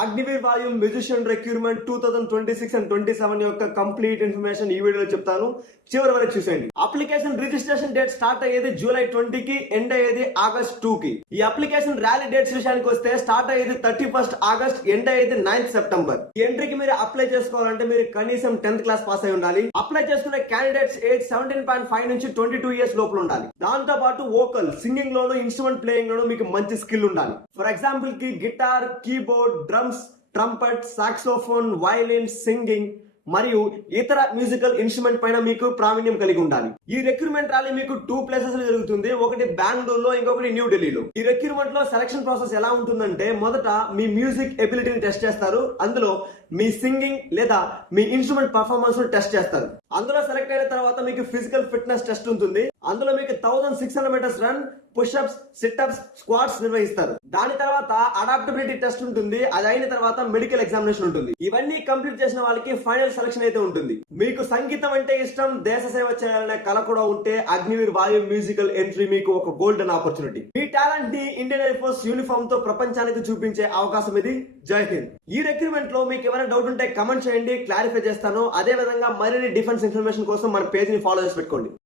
అగ్నివీర్ వాయు musician recruitment 2026 and 27 యొక్క complete information ఈ వీడియోలో చెప్తాను. చివరి వరకు చూసేయండి. అప్లికేషన్ రిజిస్ట్రేషన్ డేట్ స్టార్ట్ అయ్యేది జూలై 20 కి, ఎండ్ అయ్యేది ఆగస్ట్ 2 కి. ఈ అప్లికేషన్ ర్యాలీ డేట్స్ విషయానికి వస్తే స్టార్ట్ అయ్యేది 31 ఆగస్ట్, ఎండ్ అయ్యేది 9 సెప్టెంబర్. ఈ ఎంట్రీకి మీరు అప్లై చేసుకోవాలంటే మీరు కనీసం 10th క్లాస్ పాస్ అయి ఉండాలి. అప్లై చేసుకునే క్యాండిడేట్స్ ఏజ్ 17.5 నుంచి 22 ఇయర్స్ లోపల ఉండాలి. దాంతో పాటు వోకల్ సింగింగ్ లోను, ఇన్స్ట్రుమెంట్ ప్లేయింగ్ లోను మీకు మంచి స్కిల్ ఉండాలి. ఫర్ ఎగ్జాంపుల్ కి guitar, keyboard, drums, trumpet, saxophone, violin, singing మరియు ఇతర మ్యూజికల్ ఇన్స్ట్రుమెంట్ పైన మీకు ప్రావీణ్యం కలిగి ఉండాలి. ఈ రిక్రూట్మెంట్ ర్యాలీ మీకు 2 ప్లేసెస్ లో జరుగుతుంది. ఒకటి బెంగళూరులో, ఇంకొకటి న్యూఢిల్లీలో. ఈ రిక్రూట్మెంట్ లో సెలక్షన్ ప్రాసెస్ ఎలా ఉంటుందంటే, మొదట మీ మ్యూజిక్ ఎబిలిటీని టెస్ట్ చేస్తారు. అందులో మీ సింగింగ్ లేదా మీ ఇన్స్ట్రుమెంట్ పర్ఫార్మెన్స్ టెస్ట్ చేస్తారు. అందులో సెలెక్ట్ అయిన తర్వాత మీకు ఫిజికల్ ఫిట్నెస్ టెస్ట్ ఉంటుంది. అందులో మీకు 1600 metres run, pushups, situps, squats నిర్వహిస్తారు. దాని తర్వాత అడాప్టబిలిటీ టెస్ట్ ఉంటుంది. అది అయిన తర్వాత మెడికల్ ఎగ్జామినేషన్ ఉంటుంది. ఇవన్నీ కంప్లీట్ చేసిన వాళ్ళకి ఫైనల్ సెలక్షన్ అయితే ఉంటుంది. మీకు సంగీతం అంటే ఇష్టం, దేశ సేవ చేయాలనే కళ కూడా ఉంటే అగ్నివీర్ వాయు మ్యూజికల్ ఎంట్రీ మీకు ఒక గోల్డెన్ ఆపర్చునిటీ. మీ టాలెంట్ ని ఇండియన్ ఎయిర్ ఫోర్స్ యూనిఫామ్ తో ప్రపంచానికి చూపించే అవకాశం ఇది. జై హింద్. ఈ రిక్రూట్మెంట్ లో మీకు ఏమైనా డౌట్ ఉంటే కమెంట్ చేయండి, క్లారిఫై చేస్తాను. అదే విధంగా మరిన్ని డిఫెన్స్ ఇన్ఫర్మేషన్ కోసం మన పేజ్ ని ఫాలో చేసి పెట్టుకోండి.